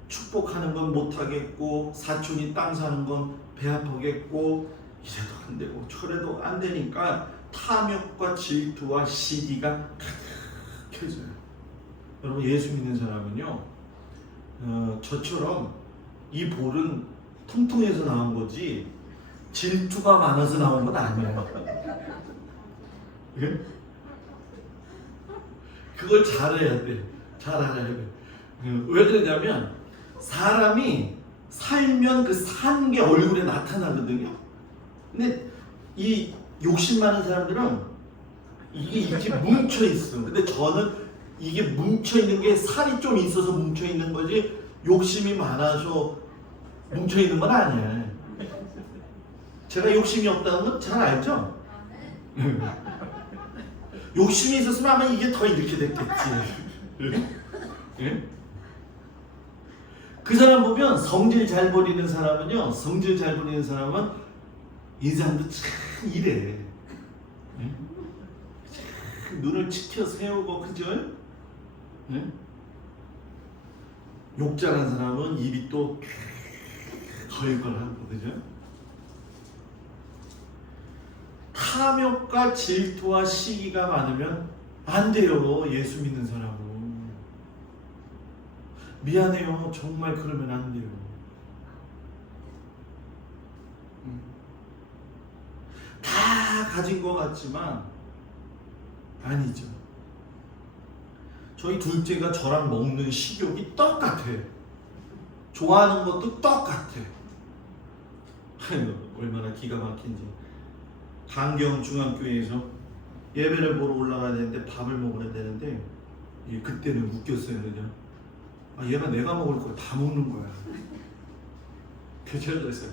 축복하는 건 못하겠고, 사촌이 땅 사는 건 배 아프겠고, 이래도 안 되고 저래도 안 되니까 탐욕과 질투와 시기가 가득해져요. 여러분, 예수 믿는 사람은요, 저처럼 이 볼은 통통해서 나온 거지 질투가 많아서 나온 건 아니에요. 예? 그걸 잘해야 돼. 잘 알아야 돼. 왜 그러냐면 사람이 살면 그 산 게 얼굴에 나타나거든요. 근데 이 욕심 많은 사람들은 이게 이렇게 뭉쳐 있어. 근데 저는 이게 뭉쳐 있는 게 살이 좀 있어서 뭉쳐 있는 거지 욕심이 많아서 뭉쳐 있는 건 아니에요. 제가 욕심이 없다는 건 잘 알죠? 욕심이 있었으면 아마 이게 더 이렇게 됐겠지. 예? 그 사람 보면 성질 잘 부리는 사람은요, 성질 잘 부리는 사람은 인상도 참 이래. 예? 참 눈을 치켜 세우고, 그죠? 예? 욕 잘하는 사람은 입이 또 걸걸하고, 그죠? 탐욕과 질투와 시기가 많으면 안 돼요, 예수 믿는 사람은. 미안해요, 정말 그러면 안 돼요. 다 가진 것 같지만 아니죠. 저희 둘째가 저랑 먹는 식욕이 똑같아요. 좋아하는 것도 똑같아. 얼마나 기가 막힌지. 강경 중앙교회에서 예배를 보러 올라가야 되는데 밥을 먹어야 되는데, 그때는 웃겼어요. 그냥 얘가 내가 먹을 걸 다 먹는 거야. 그래서 그랬어요.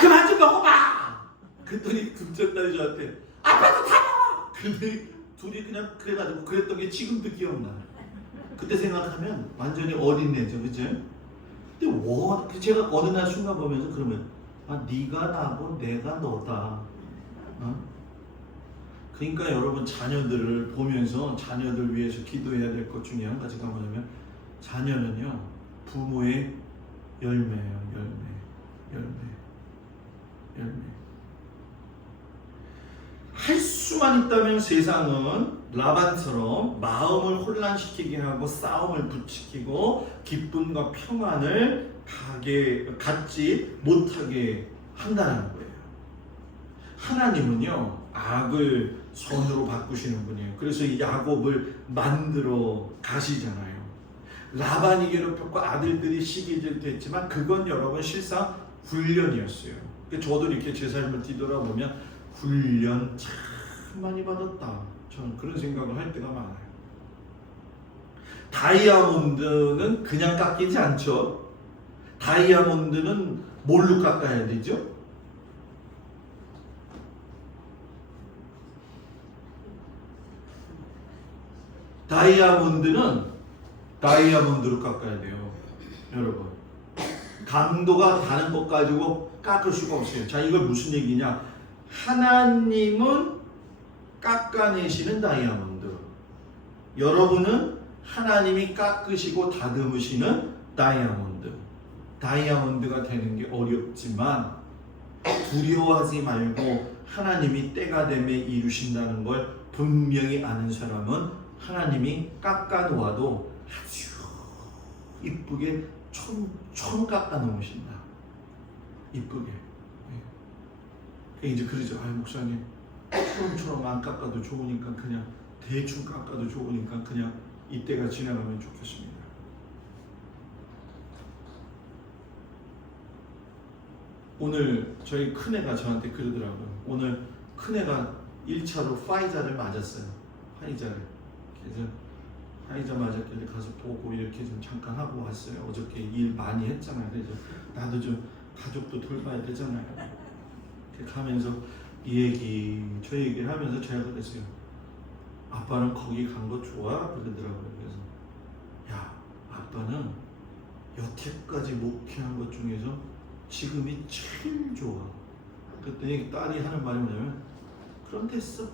그만 좀 먹어봐. 그랬더니 둘째 딸이 저한테 아빠도 다 먹어. 근데 둘이 그냥 그래가지고 그랬던 게 지금도 기억나. 그때 생각하면 완전히 어린애죠, 그죠? 근데 제가 어느 날 순간 보면서 그러면 네가 나고 내가 너다. 어? 그러니까 여러분 자녀들을 보면서 자녀들 위해서 기도해야 될 것 중에 한 가지가 뭐냐면 자녀는요 부모의 열매예요. 열매. 할 수만 있다면 세상은 라반처럼 마음을 혼란시키게 하고 싸움을 부추기고 기쁨과 평안을 갖지 못하게 한다는 거예요. 하나님은요 악을 선으로 바꾸시는 분이에요. 그래서 이 야곱을 만들어 가시잖아요. 라반이 괴롭혔고 아들들이 시기질 됐지만 그건 여러분 실상 훈련이었어요. 저도 이렇게 제 삶을 뒤돌아보면 훈련 참 많이 받았다. 저는 그런 생각을 할 때가 많아요. 다이아몬드는 그냥 깎이지 않죠. 다이아몬드는 뭘로 깎아야 되죠? 다이아몬드로 깎아야 돼요. 여러분 강도가 다른 것 가지고 깎을 수가 없어요. 자, 이걸 무슨 얘기냐? 하나님은 깎아내시는 다이아몬드, 여러분은 하나님이 깎으시고 다듬으시는 다이아몬드가 되는 게 어렵지만 두려워하지 말고 하나님이 때가 되면 이루신다는 걸 분명히 아는 사람은 하나님이 깎아놓아도 아주 이쁘게 총 깎아놓으신다. 이쁘게. 이제 그러죠. 목사님 처럼처럼 안 깎아도 좋으니까 그냥 대충 깎아도 좋으니까 그냥 이때가 지나가면 좋겠습니다. 오늘 저희 큰애가 저한테 그러더라고요. 오늘 큰애가 1차로 화이자를 맞았어요. 화이자를. 그래서 화이자 맞았길래 가서 보고 이렇게 좀 잠깐 하고 왔어요. 어저께 일 많이 했잖아요. 그래서 나도 좀 가족도 돌봐야 되잖아요. 가면서 이 얘기 저 얘기를 하면서 제가 그랬어요. 아빠는 거기 간 거 좋아? 그러더라고요. 그래서 야, 아빠는 여태까지 목회한 것 중에서 지금이 제일 좋아. 그랬더니 딸이 하는 말이 뭐냐면 그럼 됐어.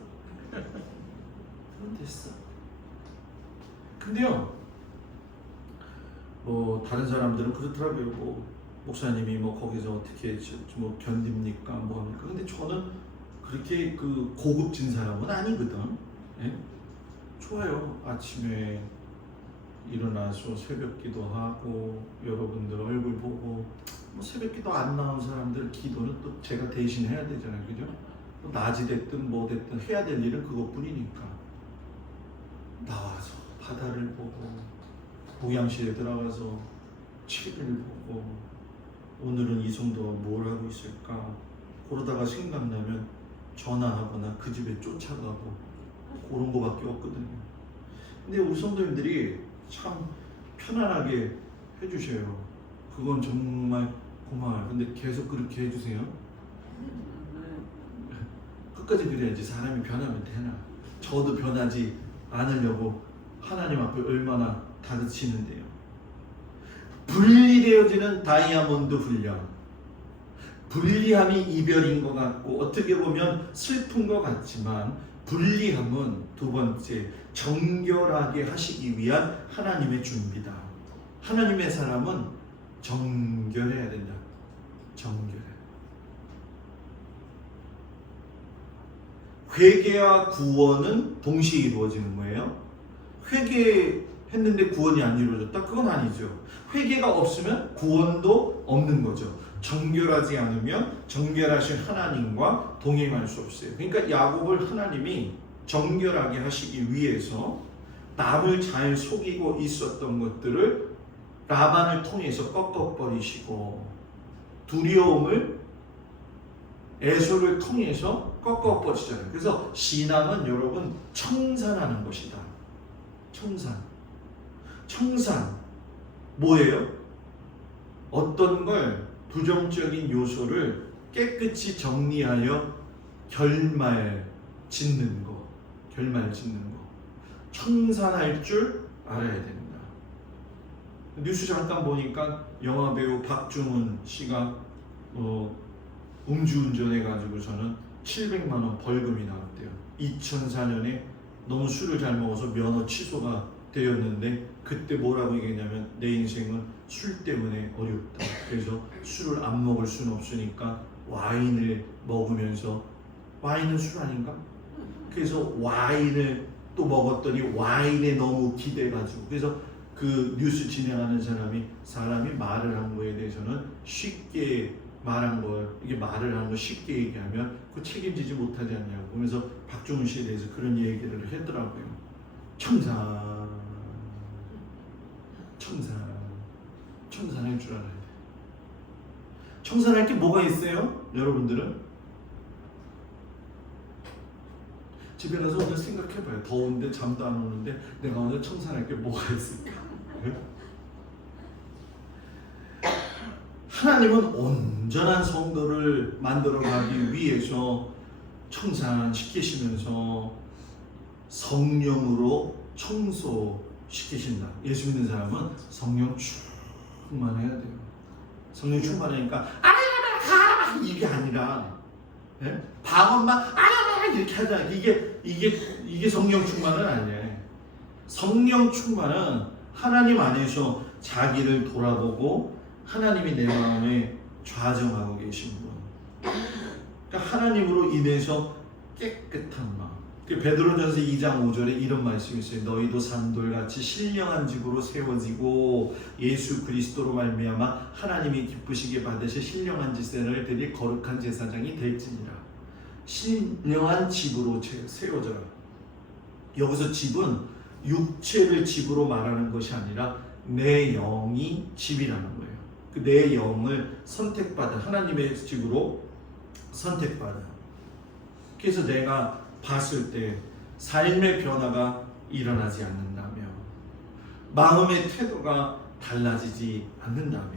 근데요, 뭐 다른 사람들은 그렇더라고요. 뭐 목사님이 뭐 거기서 어떻게 뭐 견딥니까? 뭐 합니까? 근데 저는 그렇게 그 고급진 사람은 아니거든. 예? 좋아요. 아침에 일어나서 새벽 기도하고 여러분들 얼굴 보고 뭐 새벽 기도 안 나온 사람들 기도는 또 제가 대신 해야 되잖아요. 그죠? 또 낮이 됐든 뭐 됐든 해야 될 일은 그것뿐이니까 나와서 바다를 보고 보양실에 들어가서 책을 보고 오늘은 이 정도가 뭘 하고 있을까? 그러다가 생각나면 전화하거나 그 집에 쫓아가고 그런 거밖에 없거든요. 근데 우리 성도님들이 참 편안하게 해주셔요. 그건 정말 고마워요. 근데 계속 그렇게 해주세요. 끝까지 그래야지 사람이 변하면 되나. 저도 변하지 않으려고 하나님 앞에 얼마나 다그치는데요. 분리되어지는 다이아몬드 훈련. 분리함이 이별인 것 같고 어떻게 보면 슬픈 것 같지만 분리함은 두 번째 정결하게 하시기 위한 하나님의 준비다. 하나님의 사람은 정결해야 된다. 정결해. 회개와 구원은 동시에 이루어지는 거예요. 회개했는데 구원이 안 이루어졌다? 그건 아니죠. 회개가 없으면 구원도 없는 거죠. 정결하지 않으면 정결하신 하나님과 동행할 수 없어요. 그러니까 야곱을 하나님이 정결하게 하시기 위해서 남을 잘 속이고 있었던 것들을 라반을 통해서 꺾어버리시고 두려움을 에서를 통해서 꺾어버리시잖아요. 그래서 신앙은 여러분 청산하는 것이다. 청산 뭐예요? 어떤 걸 부정적인 요소를 깨끗이 정리하여 결말 짓는 거. 결말 짓는 거. 청산할 줄 알아야 됩니다. 뉴스 잠깐 보니까 영화배우 박중훈 씨가 음주운전해가지고서는 700만 원 벌금이 나왔대요. 2004년에 너무 술을 잘 먹어서 면허 취소가 되었는데 그때 뭐라고 얘기했냐면 내 인생은 술 때문에 어렵다. 그래서 술을 안 먹을 수는 없으니까 와인을 먹으면서 와인은 술 아닌가? 그래서 와인을 또 먹었더니 와인에 너무 기대가지고 그래서 그 뉴스 진행하는 사람이 말을 한 거에 대해서는 쉽게 말한 걸 이게 말을 하는 거 쉽게 얘기하면 그 책임지지 못하지 않냐고 그러면서 박중훈 씨에 대해서 그런 얘기를 했더라고요. 청산할 줄 알아야 돼. 청산할 게 뭐가 있어요? 여러분들은 집에 가서 오늘 생각해봐요. 더운데 잠도 안 오는데 내가 오늘 청산할 게 뭐가 있을까? 하나님은 온전한 성도를 만들어가기 위해서 청산시키시면서 성령으로 청소시키신다. 예수 믿는 사람은 성령 충만해야 돼요. 성령 충만하니까 아라라라 이게 아니라 방언만 아라라라 이렇게 하잖아. 이게 성령 충만은 아니에요. 성령 충만은 하나님 안에서 자기를 돌아보고 하나님이 내 마음에 좌정하고 계신 분. 그러니까 하나님으로 인해서 깨끗한 마음. 베드로전서 2장 5절에 이런 말씀이 있어요. 너희도 산돌같이 신령한 집으로 세워지고 예수 그리스도로 말미암아 하나님이 기쁘시게 받으실 신령한 제사를 드릴 거룩한 제사장이 될지니라. 신령한 집으로 세워져라. 여기서 집은 육체를 집으로 말하는 것이 아니라 내 영이 집이라는 거예요. 내 영을 선택받은 하나님의 집으로 선택받은. 그래서 내가 봤을 때 삶의 변화가 일어나지 않는다며 마음의 태도가 달라지지 않는다며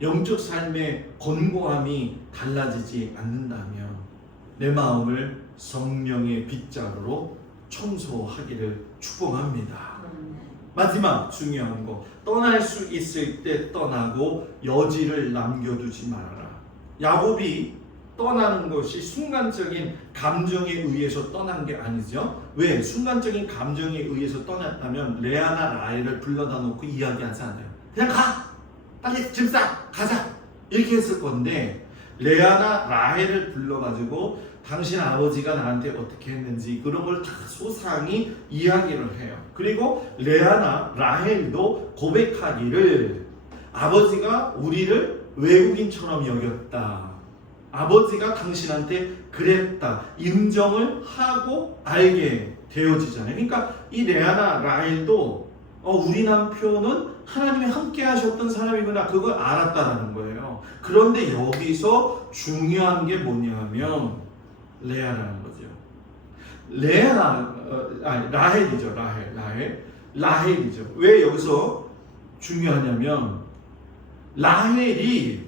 영적 삶의 권고함이 달라지지 않는다며 내 마음을 성령의 빗자루로 청소하기를 축복합니다. 마지막 중요한 거, 떠날 수 있을 때 떠나고 여지를 남겨두지 말아라. 야곱이 떠나는 것이 순간적인 감정에 의해서 떠난 게 아니죠. 왜? 순간적인 감정에 의해서 떠났다면 레아나 라헬을 불러다 놓고 이야기하지 않아요. 그냥 가! 빨리 짐 싸! 가자! 이렇게 했을 건데 레아나 라헬을 불러가지고 당신 아버지가 나한테 어떻게 했는지 그런 걸 다 소상히 이야기를 해요. 그리고 레아나 라헬도 고백하기를 아버지가 우리를 외국인처럼 여겼다. 아버지가 당신한테 그랬다. 인정을 하고 알게 되어지잖아요. 그러니까 이 레아나 라헬도 우리 남편은 하나님이 함께 하셨던 사람이구나. 그걸 알았다라는 거예요. 그런데 여기서 중요한 게 뭐냐면 레아라는 거죠. 라헬이죠. 라헬이죠. 왜 여기서 중요하냐면 라헬이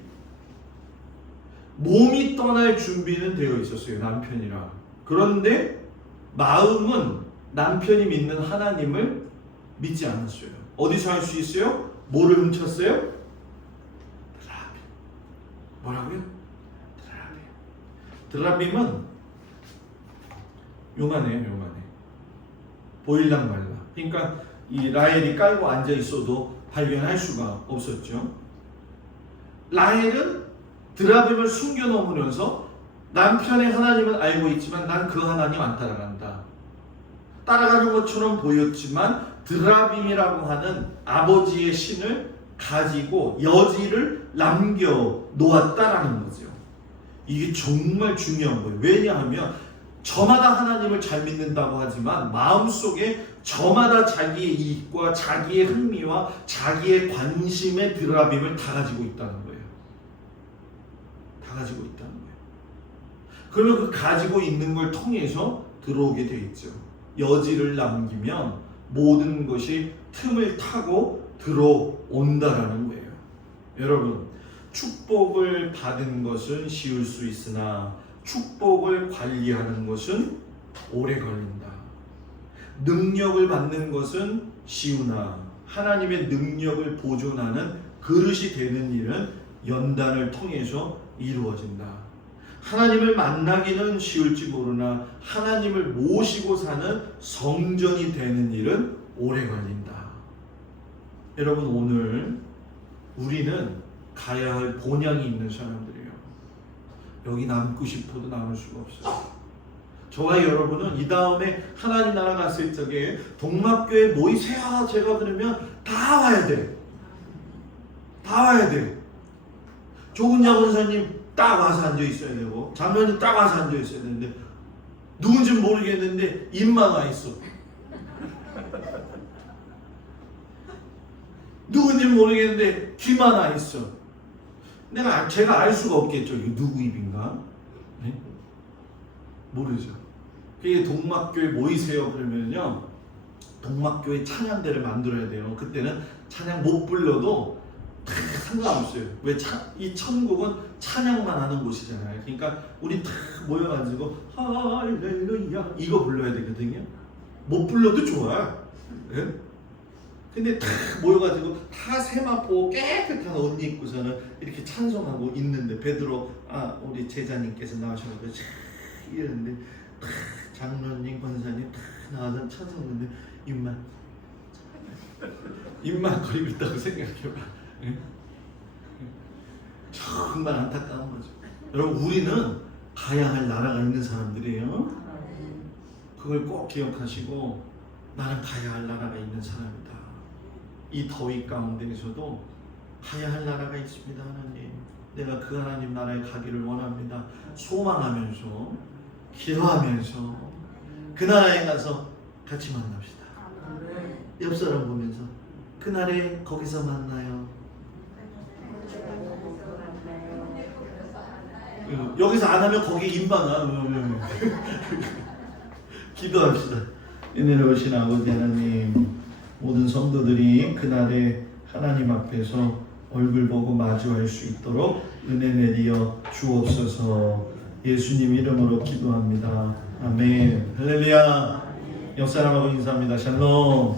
몸이 떠날 준비는 되어 있었어요. 남편이랑. 그런데 마음은 남편이 믿는 하나님을 믿지 않았어요. 어디서 할 수 있어요? 뭐를 훔쳤어요? 드라빔. 뭐라고요? 드라빔은 요만해. 보일랑 말라. 그러니까 이 라헬이 깔고 앉아 있어도 발견할 수가 없었죠. 라헬은 드라빔을 숨겨 놓으면서 남편의 하나님은 알고 있지만 난 그 하나님 안 따라간다. 따라가는 것처럼 보였지만 드라빔이라고 하는 아버지의 신을 가지고 여지를 남겨 놓았다라는 거죠. 이게 정말 중요한 거예요. 왜냐하면 저마다 하나님을 잘 믿는다고 하지만 마음속에 저마다 자기의 이익과 자기의 흥미와 자기의 관심의 드라빔을 다 가지고 있다는 거예요. 다 가지고 있다는 거예요. 그러면 그 가지고 있는 걸 통해서 들어오게 돼 있죠. 여지를 남기면 모든 것이 틈을 타고 들어온다라는 거예요. 여러분, 축복을 받은 것은 쉬울 수 있으나 축복을 관리하는 것은 오래 걸린다. 능력을 받는 것은 쉬우나 하나님의 능력을 보존하는 그릇이 되는 일은 연단을 통해서 이루어진다. 하나님을 만나기는 쉬울지 모르나 하나님을 모시고 사는 성전이 되는 일은 오래 걸린다. 여러분, 오늘 우리는 가야 할 본향이 있는 사람들이에요. 여기 남고 싶어도 남을 수가 없어요. 저와 여러분은 이 다음에 하나님 나라 갔을 적에 동막교회 모이세요 제가 그러면 다 와야 돼. 다 와야 돼. 조은자 권사님 딱 와서 앉아 있어야 되고, 장로님 딱 와서 앉아 있어야 되는데, 누군지 모르겠는데 입만 와 있어. 누군지 모르겠는데 귀만 와 있어. 제가 알 수가 없겠죠. 이거 누구 입인가? 네? 모르죠. 그게 동막교회 모이세요 그러면요, 동막교회 찬양대를 만들어야 돼요. 그때는 찬양 못 불러도 상관없어요. 왜 이 천국은 찬양만 하는 곳이잖아요. 그러니까 우리 다 모여가지고 할렐루야 이거 불러야 되거든요. 못 불러도 좋아. 네? 근데 다 모여가지고 다 세마포 깨끗한 옷 입고서는 이렇게 찬송하고 있는데, 베드로 우리 제자님께서 나오셔가지고 이러는데 장로님 권사님 다 나와서 찬송하는데 입만 걸리고 있다고 생각해봐. 정말 안타까운 거죠. 여러분, 우리는 가야 할 나라가 있는 사람들이에요. 그걸 꼭 기억하시고, 나는 가야 할 나라가 있는 사람이다. 이 더위 가운데에서도 가야 할 나라가 있습니다. 하나님, 내가 그 하나님 나라에 가기를 원합니다. 소망하면서, 기도하면서 그 나라에 가서 같이 만납시다. 옆 사람 보면서 그날에 거기서 만나요. 여기서 안 하면 거기 입만 와. 기도합시다. 은혜로우신 아버지 하나님, 모든 성도들이 그날에 하나님 앞에서 얼굴 보고 마주할 수 있도록 은혜 내리어 주옵소서. 예수님 이름으로 기도합니다. 아멘. 할렐루야. 옆 사람하고 인사합니다. 샬롬.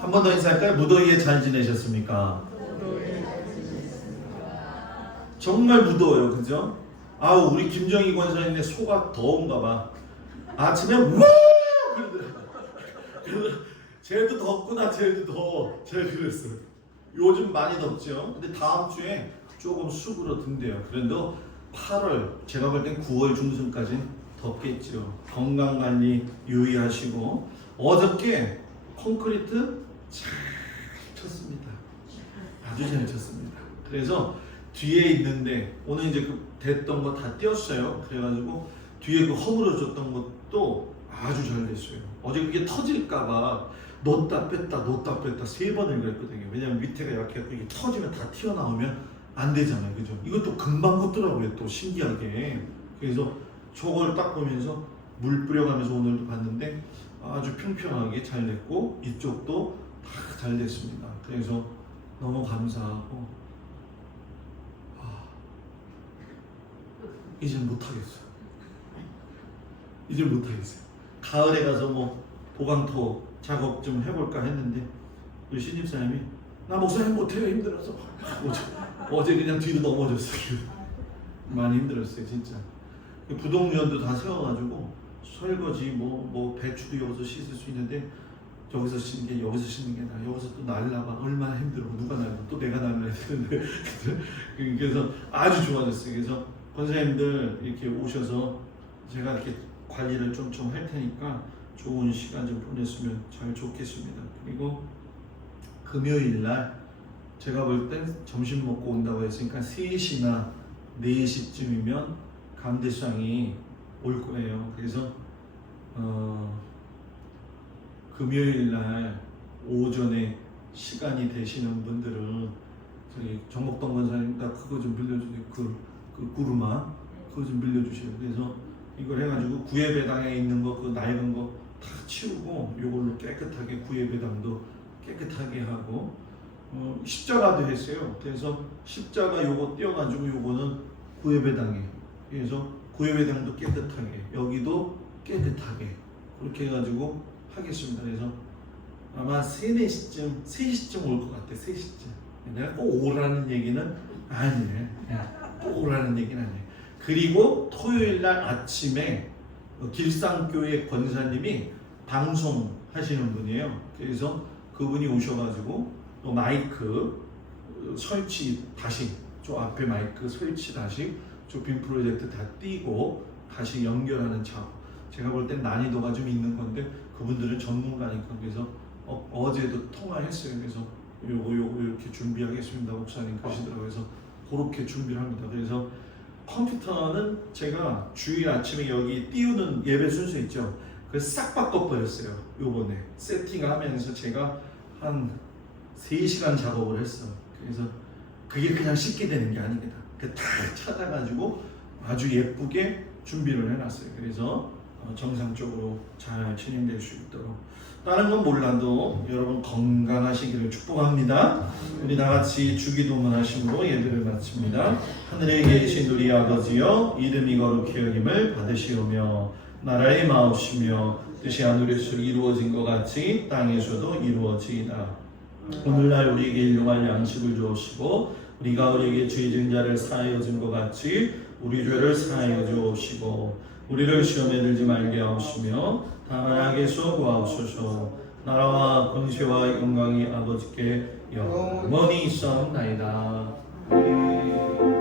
한 번 더 인사할까요? 무더위에 잘 지내셨습니까? 정말 무더워요, 그죠? 아우, 우리 김정희 권사님의 소가 더운가 봐. 아침에 우와! 그러더라고요. 쟤도 덥구나, 쟤도 더워. 제가 그랬어요. 요즘 많이 덥죠? 근데 다음 주에 조금 수그러든대요. 그래도 8월, 제가 볼 땐 9월 중순까지는 덥겠죠. 건강관리 유의하시고. 어저께 콘크리트 잘 쳤습니다. 아주 잘 쳤습니다. 그래서 뒤에 있는데, 오늘 이제 그 됐던 거 다 띄었어요. 그래가지고 뒤에 그 허물어졌던 것도 아주 잘 됐어요. 어제 그게 터질까봐 넣었다 뺐다 3번을 그랬거든요. 왜냐면 밑에가 약해서 이게 터지면 다 튀어나오면 안 되잖아요. 그죠? 이것도 금방 붙더라고요. 또 신기하게. 그래서 저걸 딱 보면서 물 뿌려가면서 오늘도 봤는데 아주 평평하게 잘 됐고, 이쪽도 다 잘 됐습니다. 그래서 너무 감사하고, 이제 못하겠어요. 이제 못하겠어요. 가을에 가서 뭐 보강토 작업 좀 해볼까 했는데, 우리 신입사님이 나 목사님 못해요, 힘들어서. 어제 그냥 뒤로 넘어졌어요. 많이 힘들었어요, 진짜. 부동전도 다 세워가지고 설거지 뭐 배추도 여기서 씻을 수 있는데, 여기서 씻는 게 여기서 씻는 게 나아. 여기서 또 날라가 얼마나 힘들어. 누가 날라? 또 내가 날라야 되는데. 그래서 아주 좋아졌어요. 그래서 권사님들 이렇게 오셔서 제가 이렇게 관리를 좀 할 테니까 좋은 시간 좀 보냈으면 잘 좋겠습니다. 그리고 금요일 날 제가 볼 땐 점심 먹고 온다고 했으니까 3시나 4시쯤이면 감대상이 올 거예요. 그래서 금요일 날 오전에 시간이 되시는 분들은 저기 정목동 권사님 나 그거 좀 빌려주세요. 그 구루마 그거 좀 빌려주세요. 그래서 이걸 해가지고 구예배당에 있는 거 그 낡은 거 다 치우고 요걸로 깨끗하게 구예배당도 깨끗하게 하고, 십자가도 했어요. 그래서 십자가 요거 띄어가지고 요거는 구예배당에, 그래서 구예배당도 깨끗하게, 여기도 깨끗하게 그렇게 해가지고 하겠습니다. 그래서 아마 3, 4시쯤, 3시쯤 올 것 같아. 3시쯤. 내가 꼭 오라는 얘기는 아니에요. 꼭 오라는 얘기는 아니에요. 그리고 토요일 날 아침에 길상교회 권사님이 방송하시는 분이에요. 그래서 그분이 오셔가지고 또 마이크 설치 다시 저 앞에 마이크 설치 다시 조핑 프로젝트 다 띄고 다시 연결하는 작업. 제가 볼 땐 난이도가 좀 있는 건데 그분들은 전문가니까 그래서 어제도 통화했어요. 그래서 요거 이렇게 준비하겠습니다. 목사님 그러시더라고요. 그래서 그렇게 준비를 합니다. 그래서 컴퓨터는 제가 주일 아침에 여기 띄우는 예배 순서 있죠. 그걸 싹 바꿔버렸어요. 요번에 세팅하면서 제가 한 3시간 작업을 했어요. 그래서 그게 그냥 쉽게 되는 게 아닙니다. 다 찾아가지고 아주 예쁘게 준비를 해놨어요. 그래서 정상적으로 잘 진행될 수 있도록 다른 건 몰라도 여러분 건강하시기를 축복합니다. 우리 다같이 주기도문 하심으로 예배를 마칩니다. 하늘에 계신 우리 아버지여 이름이 거룩히 여김을 받으시오며 나라의 마옵시며 뜻이 하늘에서 이루어진 것 같이 땅에서도 이루어지이다. 오늘날 우리에게 일용할 양식을 주옵시고 우리가 우리에게 죄 지은 자를 사하여 준 것 같이 우리 죄를 사하여 주옵시고 우리를 시험에 들지 말게 하옵시며 다만 악에서 구하옵소서. 나라와 권세와 영광이 아버지께 영원히 있사옵나이다. 아멘.